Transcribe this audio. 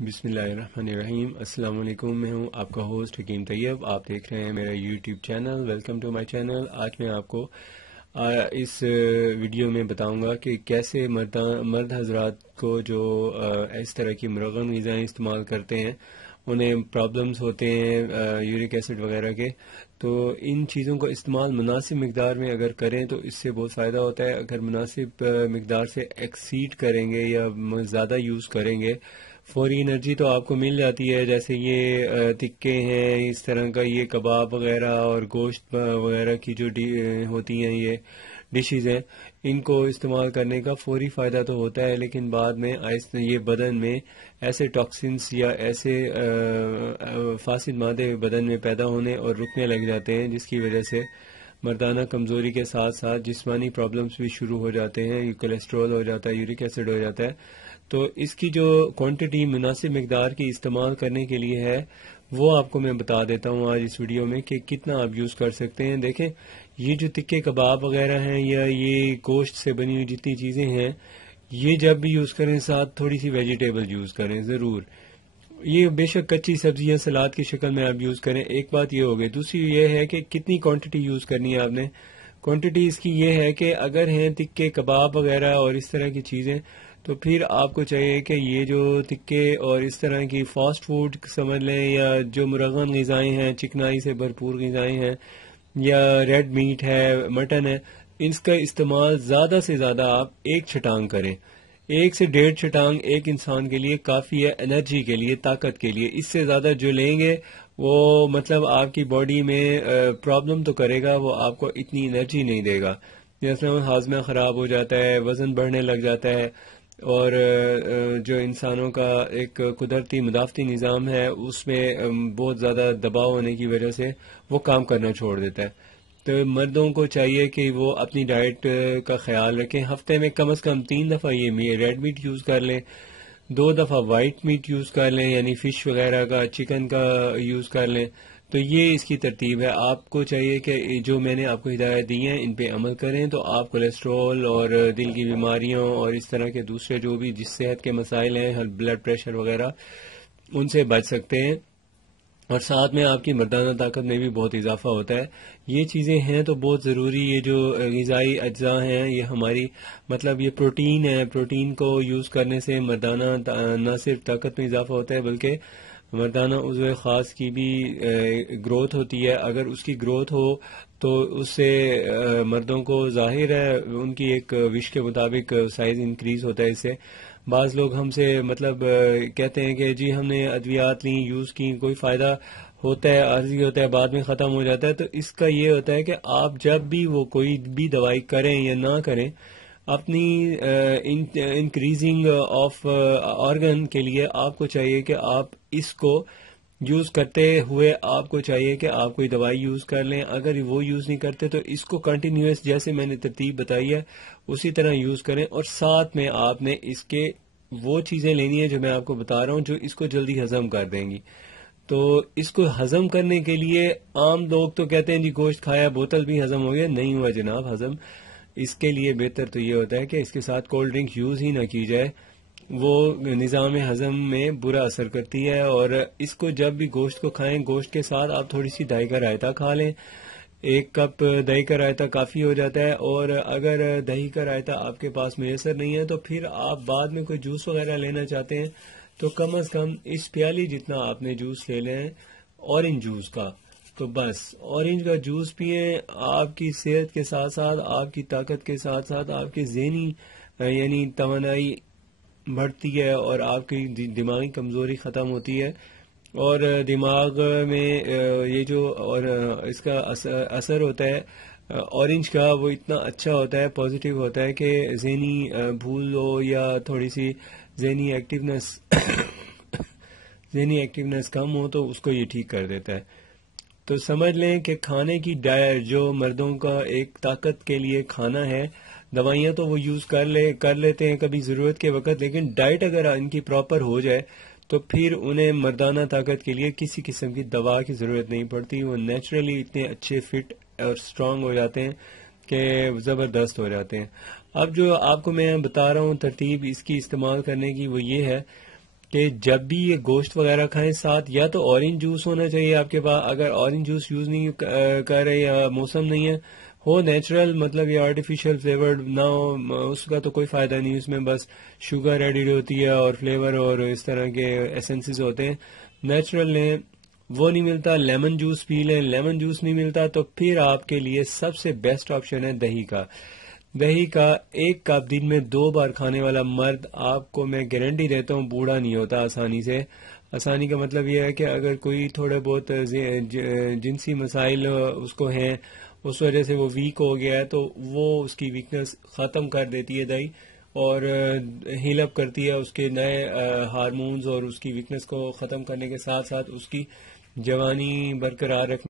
بسم اللہ الرحمن الرحیم۔ السلام علیکم، میں ہوں آپ کا ہوسٹ حکیم طیب۔ آپ دیکھ رہے ہیں میرا YouTube channel. Welcome to my channel. آج میں آپ کو اس ویڈیو میں بتاؤں گا کہ کیسے مرد حضرات کو جو اس طرح کی مرغن غذائیں استعمال کرتے ہیں، انہیں پرابلمز ہوتے ہیں یورک ایسڈ وغیرہ کے، تو ان چیزوں کا استعمال مناسب مقدار میں اگر کریں تو اس سے بہت فائدہ ہوتا ہے۔ اگر مناسب مقدار سے ایکسیڈ کریں گے یا زیادہ یوز کریں گے، فوری انرجی تو آپ کو مل جاتی ہے۔ جیسے یہ تکے ہیں، اس طرح کا یہ کباب وغیرہ اور گوشت وغیرہ کی جو ہوتی ہیں یہ ڈشز ہیں، ان کو استعمال کرنے کا فوری فائدہ تو ہوتا ہے، لیکن بعد میں یہ بدن میں ایسے ٹاکسنس یا ایسے فاسد مادے بدن میں پیدا ہونے اور رکنے لگ جاتے ہیں، جس کی وجہ سے مردانہ کمزوری کے ساتھ ساتھ جسمانی پرابلمز بھی شروع ہو جاتے ہیں۔ کولیسٹرول ہو جاتا ہے، یورک ایسڈ ہو جاتا ہے۔ تو اس کی جو کوانٹٹی مناسب مقدار کی استعمال کرنے کے لیے ہے، وہ آپ کو میں بتا دیتا ہوں آج اس ویڈیو میں کہ کتنا آپ یوز کر سکتے ہیں۔ دیکھیں، یہ جو تکے کباب وغیرہ ہیں یا یہ گوشت سے بنی ہوئی جتنی چیزیں ہیں، یہ جب بھی یوز کریں ساتھ تھوڑی سی ویجیٹیبل یوز کریں ضرور۔ یہ بے شک کچی سبزیاں سلاد کی شکل میں آپ یوز کریں، ایک بات یہ ہو گئی۔ دوسری یہ ہے کہ کتنی کوانٹٹی یوز کرنی ہے آپ نے۔ کوانٹٹی اس کی یہ ہے کہ اگر ہیں تکے کباب وغیرہ اور اس طرح کی چیزیں، تو پھر آپ کو چاہیے کہ یہ جو تکے اور اس طرح کی فاسٹ فوڈ سمجھ لیں یا جو مرغن غذائیں ہیں، چکنائی سے بھرپور غذائیں ہیں، یا ریڈ میٹ ہے، مٹن ہے، اس کا استعمال زیادہ سے زیادہ آپ ایک چھٹانگ کریں۔ 1 سے 1.5 چھٹانگ ایک انسان کے لیے کافی ہے، انرجی کے لیے، طاقت کے لیے۔ اس سے زیادہ جو لیں گے وہ مطلب آپ کی باڈی میں پرابلم تو کرے گا، وہ آپ کو اتنی انرجی نہیں دے گا۔ جیسے ہاضمہ خراب ہو جاتا ہے، وزن بڑھنے لگ جاتا ہے، اور جو انسانوں کا ایک قدرتی مدافعتی نظام ہے اس میں بہت زیادہ دباؤ ہونے کی وجہ سے وہ کام کرنا چھوڑ دیتا ہے۔ تو مردوں کو چاہیے کہ وہ اپنی ڈائٹ کا خیال رکھیں۔ ہفتے میں کم از کم 3 دفعہ یہ ریڈ میٹ یوز کر لیں، 2 دفعہ وائٹ میٹ یوز کر لیں، یعنی فش وغیرہ کا، چکن کا یوز کر لیں۔ تو یہ اس کی ترتیب ہے۔ آپ کو چاہیے کہ جو میں نے آپ کو ہدایت دی ہیں ان پہ عمل کریں، تو آپ کولیسٹرول اور دل کی بیماریوں اور اس طرح کے دوسرے جو بھی جس صحت کے مسائل ہیں، بلڈ پریشر وغیرہ، ان سے بچ سکتے ہیں، اور ساتھ میں آپ کی مردانہ طاقت میں بھی بہت اضافہ ہوتا ہے۔ یہ چیزیں ہیں تو بہت ضروری۔ یہ جو غذائی اجزاء ہیں یہ ہماری مطلب یہ پروٹین ہے، پروٹین کو یوز کرنے سے مردانہ نہ صرف طاقت میں اضافہ ہوتا ہے بلکہ مردانہ عضو خاص کی بھی گروتھ ہوتی ہے۔ اگر اس کی گروتھ ہو تو اس سے مردوں کو ظاہر ہے ان کی ایک وش کے مطابق سائز انکریز ہوتا ہے۔ اس سے بعض لوگ ہم سے مطلب کہتے ہیں کہ جی ہم نے ادویات لیں، یوز کی، کوئی فائدہ ہوتا ہے، عارضی ہوتا ہے، بعد میں ختم ہو جاتا ہے۔ تو اس کا یہ ہوتا ہے کہ آپ جب بھی وہ کوئی بھی دوائی کریں یا نہ کریں، اپنی انکریزنگ آف آرگن کے لیے آپ کو چاہیے کہ آپ اس کو یوز کرتے ہوئے آپ کو چاہیے کہ آپ کوئی دوائی یوز کر لیں۔ اگر وہ یوز نہیں کرتے تو اس کو کنٹینیوس جیسے میں نے ترتیب بتائی ہے اسی طرح یوز کریں، اور ساتھ میں آپ نے اس کے وہ چیزیں لینی ہے جو میں آپ کو بتا رہا ہوں جو اس کو جلدی ہضم کر دیں گی۔ تو اس کو ہضم کرنے کے لیے عام لوگ تو کہتے ہیں جی گوشت کھایا بوتل بھی ہضم ہو گیا، نہیں ہوا جناب ہضم۔ اس کے لیے بہتر تو یہ ہوتا ہے کہ اس کے ساتھ کولڈ ڈرنک یوز ہی نہ کی جائے، وہ نظام ہضم میں برا اثر کرتی ہے۔ اور اس کو جب بھی گوشت کو کھائیں، گوشت کے ساتھ آپ تھوڑی سی دہی کا رائتا کھا لیں۔ 1 کپ دہی کا رائتا کافی ہو جاتا ہے، اور اگر دہی کا رائتا آپ کے پاس میسر نہیں ہے تو پھر آپ بعد میں کوئی جوس وغیرہ لینا چاہتے ہیں تو کم از کم اس پیالی جتنا آپ نے جوس لے لیں اورنج جوس کا، تو بس اورنج کا جوس پئیں۔ آپ کی صحت کے ساتھ ساتھ، آپ کی طاقت کے ساتھ ساتھ آپ کے ذہنی یعنی توانائی بڑھتی ہے، اور آپ کی دماغی کمزوری ختم ہوتی ہے، اور دماغ میں یہ جو اور اس کا اثر ہوتا ہے اورنج کا، وہ اتنا اچھا ہوتا ہے، پازیٹیو ہوتا ہے کہ ذہنی بھول ہو یا تھوڑی سی ذہنی ایکٹیونیس کم ہو تو اس کو یہ ٹھیک کر دیتا ہے۔ تو سمجھ لیں کہ کھانے کی ڈائٹ جو مردوں کا ایک طاقت کے لیے کھانا ہے، دوائیاں تو وہ یوز کر لیتے ہیں کبھی ضرورت کے وقت، لیکن ڈائٹ اگر ان کی پراپر ہو جائے تو پھر انہیں مردانہ طاقت کے لیے کسی قسم کی دوا کی ضرورت نہیں پڑتی۔ وہ نیچرلی اتنے اچھے فٹ اور سٹرونگ ہو جاتے ہیں کہ زبردست ہو جاتے ہیں۔ اب جو آپ کو میں بتا رہا ہوں ترتیب اس کی استعمال کرنے کی، وہ یہ ہے کہ جب بھی یہ گوشت وغیرہ کھائیں ساتھ یا تو اورنج جوس ہونا چاہیے آپ کے پاس. اگر اورنج جوس یوز نہیں کر رہے یا موسم نہیں ہے, ہو نیچرل, مطلب یہ آرٹیفیشل فلیورڈ نہ ہو, اس کا تو کوئی فائدہ نہیں. اس میں بس شوگر ایڈڈ ہوتی ہے اور فلیور اور اس طرح کے ایسنسز ہوتے ہیں. نیچرل لیں, وہ نہیں ملتا لیمن جوس پی لیں. لیمن جوس نہیں ملتا تو پھر آپ کے لیے سب سے بیسٹ آپشن ہے دہی کا. دہی کا 1 کپ دن میں 2 بار کھانے والا مرد, آپ کو میں گارنٹی دیتا ہوں بوڑھا نہیں ہوتا آسانی سے. آسانی کا مطلب یہ ہے کہ اگر کوئی تھوڑے بہت جنسی مسائل اس کو ہیں, اس وجہ سے وہ ویک ہو گیا ہے, تو وہ اس کی ویکنس ختم کر دیتی ہے دہی, اور ہیل اپ کرتی ہے اس کے نئے ہارمونز, اور اس کی ویکنس کو ختم کرنے کے ساتھ ساتھ اس کی جوانی برقرار رکھنے